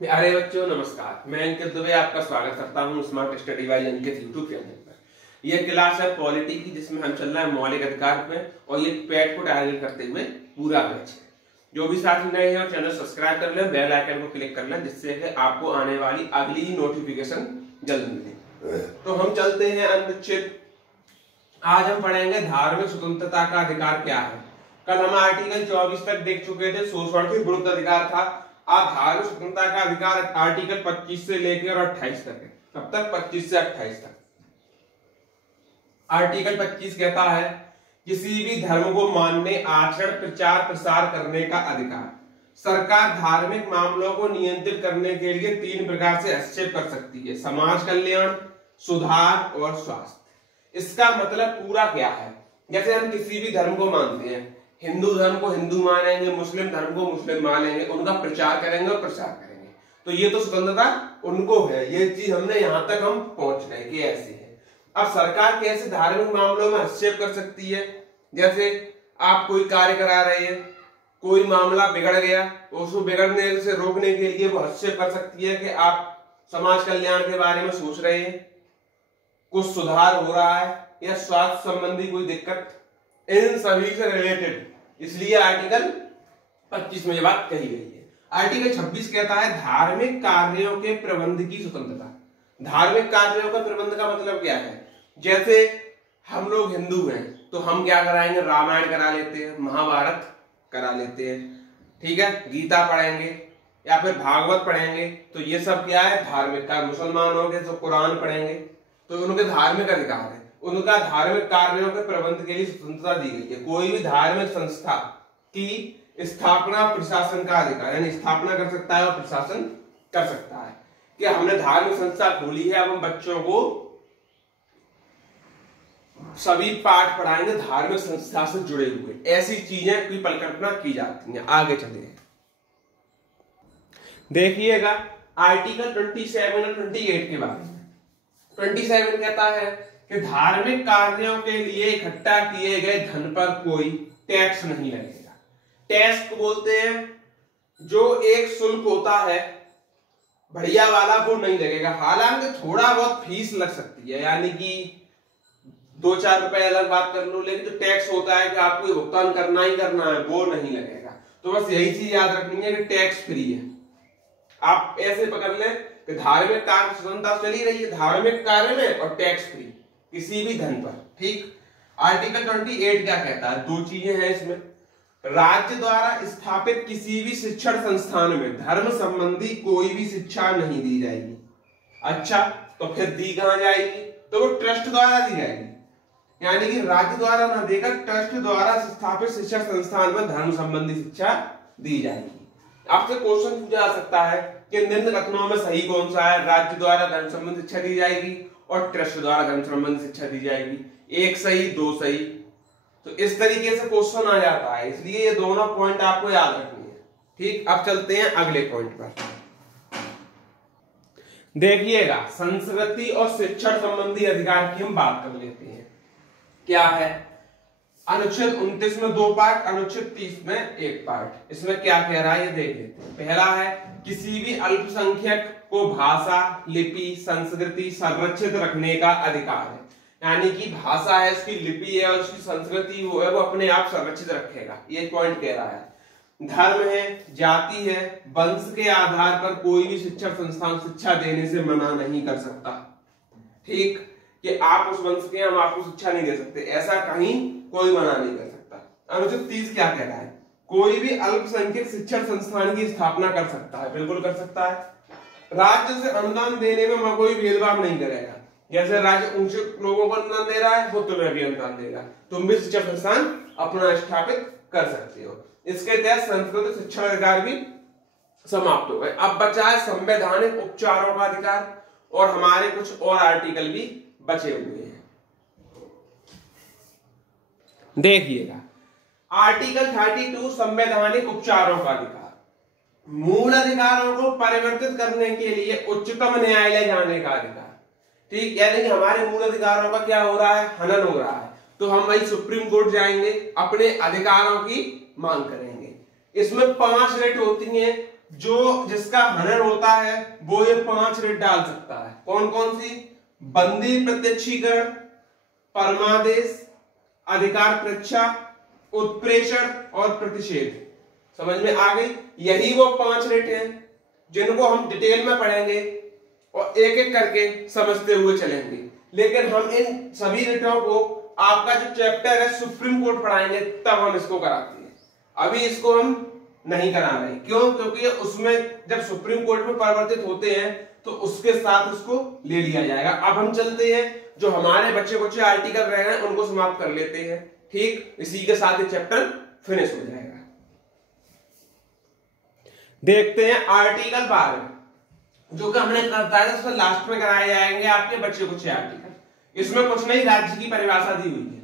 प्यारे बच्चों नमस्कार। मैं अंकित दुबे आपका स्वागत करता हूं स्मार्ट स्टडी बाय अंकित यूट्यूब चैनल पर। यह क्लास है पॉलिटी की, जिसमें हम चल रहा है मौलिक अधिकार पे, और ये पैट को टारगेट करते हुए पूरा बैच है। जो भी साथी नए हैं चैनल सब्सक्राइब कर लें, बेल आइकन को क्लिक कर लें, जिससे कि आपको आने वाली अगली नोटिफिकेशन जल्द मिले। तो हम चलते हैं अनुच्छेद। आज हम पढ़ेंगे धार्मिक स्वतंत्रता का अधिकार क्या है। कल हम आर्टिकल 24 तक देख चुके थे, शोषण के विरुद्ध अधिकार था। आज धार्मिक स्वतंत्रता का अधिकार आर्टिकल 25 से लेकर 28 तक है। कब तक? 25 से 28 तक। आर्टिकल 25 कहता है किसी भी धर्म को मानने, आचरण, प्रचार प्रसार करने का अधिकार। सरकार धार्मिक मामलों को नियंत्रित करने के लिए 3 प्रकार से हस्तक्षेप कर सकती है: समाज कल्याण, सुधार और स्वास्थ्य। इसका मतलब पूरा क्या है? जैसे हम किसी भी धर्म को मानते हैं, हिंदू धर्म को हिंदू मानेंगे, मुस्लिम धर्म को मुस्लिम मानेंगे, उनका प्रचार करेंगे और प्रसार करेंगे, तो ये तो स्वतंत्रता उनको है। ये चीज हमने यहां तक हम पहुंच गए कि ऐसे है। अब सरकार कैसे धार्मिक मामलों में हस्तक्षेप कर सकती है? जैसे आप कोई कार्य करा रहे हैं, कोई मामला बिगड़ गया, उसको बिगड़ने से रोकने के लिए वो हस्तक्षेप कर सकती है कि आप समाज कल्याण के बारे में सोच रहे हैं, कुछ सुधार हो रहा है, या स्वास्थ्य संबंधी कोई दिक्कत, इन सभी से रिलेटेड। इसलिए आर्टिकल 25 में ये बात कही गई है। आर्टिकल 26 कहता है धार्मिक कार्यों के प्रबंध की स्वतंत्रता। धार्मिक कार्यों का प्रबंध का मतलब क्या है? जैसे हम लोग हिंदू हैं तो हम क्या कराएंगे? रामायण करा लेते हैं, महाभारत करा लेते हैं, ठीक है, गीता पढ़ेंगे या फिर भागवत पढ़ेंगे, तो ये सब क्या है? धार्मिक कार्य। मुसलमान हो गए तो कुरान पढ़ेंगे, तो उनके धार्मिक अधिकार है। उनका धार्मिक कार्यों के प्रबंध के लिए स्वतंत्रता दी गई है। कोई भी धार्मिक संस्था की स्थापना प्रशासन का अधिकार, यानी स्थापना कर सकता है और प्रशासन कर सकता है कि हमने धार्मिक संस्था खोली है, अब हम बच्चों को सभी पाठ पढ़ाएंगे धार्मिक संस्था से जुड़े हुए। ऐसी चीजें की परिकल्पना की जाती है। आगे चलिए देखिएगा आर्टिकल 27 और 28 के बारे में। 27 कहता है कि धार्मिक कार्यों के लिए इकट्ठा किए गए धन पर कोई टैक्स नहीं लगेगा। टैक्स को बोलते हैं जो एक शुल्क होता है बढ़िया वाला, वो नहीं लगेगा। हालांकि थोड़ा बहुत फीस लग सकती है, यानी कि 2-4 रुपए अलग बात कर लो, लेकिन जो टैक्स होता है कि आपको भुगतान करना ही करना है, वो नहीं लगेगा। तो बस यही चीज याद रखनी है कि टैक्स फ्री है। आप ऐसे पकड़ लें कि धार्मिक कार्य स्वतंत्रता चली रही है धार्मिक कार्य में, और टैक्स फ्री किसी भी धन पर, ठीक। आर्टिकल 28 क्या कहता है? 2 चीजें हैं इसमें। राज्य द्वारा स्थापित किसी भी शिक्षण संस्थान में धर्म संबंधी कोई भी शिक्षा नहीं दी जाएगी। अच्छा, तो फिर दी कहां जाएगी? तो वो ट्रस्ट द्वारा दी जाएगी, यानी कि राज्य द्वारा ना देकर ट्रस्ट द्वारा स्थापित शिक्षण संस्थान में धर्म संबंधी शिक्षा दी जाएगी। आपसे क्वेश्चन पूछा जा सकता है कि निम्न कथनों में सही कौन सा है? राज्य द्वारा धर्म संबंधी शिक्षा दी जाएगी और ट्रस्ट द्वारा धर्म संबंधी शिक्षा दी जाएगी। 1 सही 2 सही, तो इस तरीके से क्वेश्चन आ जाता है। इसलिए ये दोनों पॉइंट आपको याद रखनी है, ठीक। अब चलते हैं अगले पॉइंट पर। देखिएगा संस्कृति और शिक्षण संबंधी अधिकार की हम बात कर लेते हैं। क्या है? अनुच्छेद 29 में 2 पार्ट, अनुच्छेद 30 में 1 पार्ट। इसमें क्या कह रहा है ये देख लेते हैं। पहला है किसी भी अल्पसंख्यक को भाषा, लिपि, संस्कृति संरक्षित रखने का अधिकार है। यानी कि भाषा है, उसकी लिपि है और उसकी संस्कृति वो है, वो अपने आप संरक्षित रखेगा। ये पॉइंट कह रहा है। धर्म है, जाति है, वंश के आधार पर कोई भी शिक्षण संस्थान शिक्षा देने से मना नहीं कर सकता, ठीक, कि आप उस वंश के, हम आपको शिक्षा नहीं दे सकते, ऐसा कहीं कोई मना नहीं कर सकता। अनुच्छेद 30 क्या कह रहा है? कोई भी अल्पसंख्यक शिक्षण संस्थान की स्थापना कर सकता है, बिल्कुल कर सकता है। राज्य से अनुदान देने में कोई भेदभाव नहीं करेगा। जैसे राज्य ऊंचे लोगों को अनुदान दे रहा है, वो तुम्हें भी अनुदान देगा, तुम भी शिक्षण संस्थान अपना स्थापित कर सकते हो। इसके तहत संस्कृत शिक्षण अधिकार भी समाप्त हो गए। अब बचा है संवैधानिक उपचारों का अधिकार, और हमारे कुछ और आर्टिकल भी बचे हुए हैं। देखिएगा आर्टिकल 32 संवैधानिक उपचारों का अधिकार। मूल अधिकारों को परिवर्तित करने के लिए उच्चतम न्यायालय जाने का अधिकार, ठीक। यानी कि हमारे मूल अधिकारों का क्या हो रहा है? हनन हो रहा है, तो हम वही सुप्रीम कोर्ट जाएंगे, अपने अधिकारों की मांग करेंगे। इसमें 5 रेट होती हैं, जो जिसका हनन होता है वो ये 5 रिट डाल सकता है। कौन कौन सी? बंदी प्रत्यक्षीकरण, परमादेश, अधिकार परीक्षा, उत्प्रेषण और प्रतिषेध। समझ में आ गई? यही वो 5 रिट हैं जिनको हम डिटेल में पढ़ेंगे और एक एक करके समझते हुए चलेंगे। लेकिन हम इन सभी रिटों को आपका जो चैप्टर है सुप्रीम कोर्ट पढ़ाएंगे तब हम इसको कराते हैं। अभी इसको हम नहीं करा रहे। क्यों? क्योंकि उसमें जब सुप्रीम कोर्ट में परिवर्तित होते हैं तो उसके साथ उसको ले लिया जाएगा। अब हम चलते हैं, जो हमारे बच्चे बच्चे आर्टिकल रह गए उनको समाप्त कर लेते हैं। ठीक, इसी के साथ ये चैप्टर फिनिश हो जाएगा। देखते हैं आर्टिकल 12, जो कि हमने बताया था लास्ट में कराए जाएंगे आपके बच्चे कुछ आर्टिकल। इसमें कुछ नहीं, राज्य की परिभाषा दी हुई है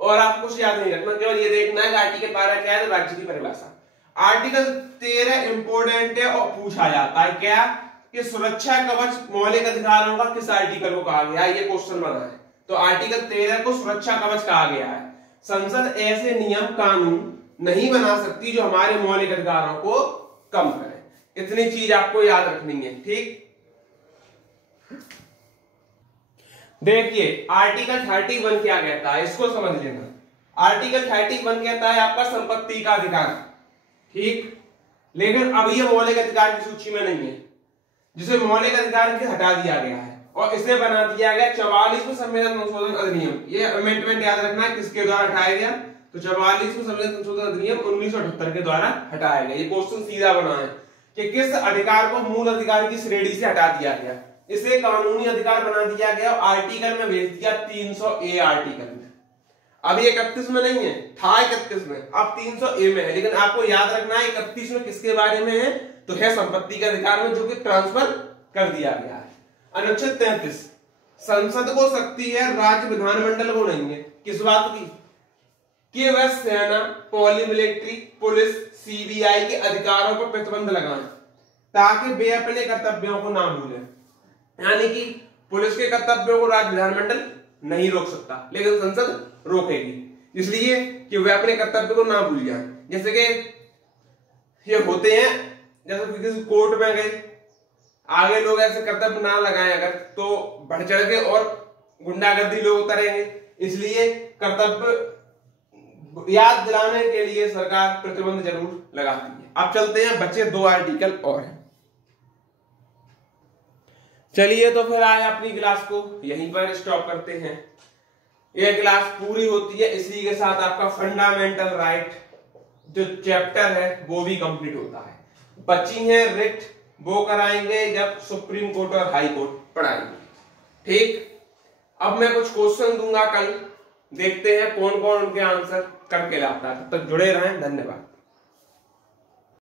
और आपको कुछ याद नहीं रखना, केवल ये देखना है कि आर्टिकल 12 क्या है, तो राज्य की परिभाषा। आर्टिकल 13 इंपोर्टेंट है और पूछा जाता है क्या कि सुरक्षा कवच मौलिक अधिकारों का किस आर्टिकल को कहा गया है, ये क्वेश्चन बना है। तो आर्टिकल 13 को सुरक्षा कवच कहा गया है। संसद ऐसे नियम कानून नहीं बना सकती जो हमारे मौलिक अधिकारों को कम करे। इतनी चीज आपको याद रखनी है। ठीक, देखिए आर्टिकल 31 क्या कहता है, इसको समझ लेना। आर्टिकल 31 कहता है आपका संपत्ति का अधिकार। ठीक, लेकिन अब ये मौलिक अधिकार की सूची में नहीं है, जिसे मौलिक अधिकार के हटा दिया गया है और इसे बना दिया गया 44वें संविधान संशोधन अधिनियम। ये अमेंडमेंट याद रखना है किसके द्वारा हटाया गया, तो 44वें संविधान संशोधन अधिनियम 1978 के द्वारा हटाया गया। ये क्वेश्चन सीधा बना है कि किस अधिकार को मूल अधिकार की श्रेणी से हटा दिया गया। इसे कानूनी अधिकार बना दिया गया और आर्टिकल में भेज दिया 300A आर्टिकल में। अभी 31 में नहीं है, था 31 में, अब 300A में है। लेकिन आपको याद रखना है 31 में किसके बारे में है, तो है संपत्ति के अधिकार में, जो कि ट्रांसफर कर दिया गया है। अनुच्छेद 33, संसद को शक्ति है, राज्य विधानमंडल को नहीं है। किस बात की? कि वह सेना, मिलिट्री, पुलिस, CBI के अधिकारों पर प्रतिबंध लगाएं ताकि वे अपने कर्तव्यों को ना भूलें। यानी कि पुलिस के कर्तव्यों को राज्य विधानमंडल नहीं रोक सकता, लेकिन संसद रोकेगी, इसलिए कि वे अपने कर्तव्य को ना भूल जाए। जैसे कि ये होते हैं, जैसे किसी कोर्ट में गए, आगे लोग ऐसे कर्तव्य ना लगाएं अगर, तो बढ़ चढ़ के और गुंडागर्दी लोग उतरेंगे। इसलिए कर्तव्य याद दिलाने के लिए सरकार प्रतिबंध जरूर लगाती है। अब चलते हैं, बच्चे 2 आर्टिकल और हैं। चलिए तो फिर आए अपनी क्लास को यहीं पर स्टॉप करते हैं। ये क्लास पूरी होती है, इसी के साथ आपका फंडामेंटल राइट जो चैप्टर है वो भी कंप्लीट होता है। बची है रिट, वो कराएंगे जब सुप्रीम कोर्ट और हाई कोर्ट पढ़ाएंगे। ठीक, अब मैं कुछ क्वेश्चन दूंगा कल, देखते हैं कौन कौन उनके आंसर करके लाता है। तब तक जुड़े रहें, धन्यवाद।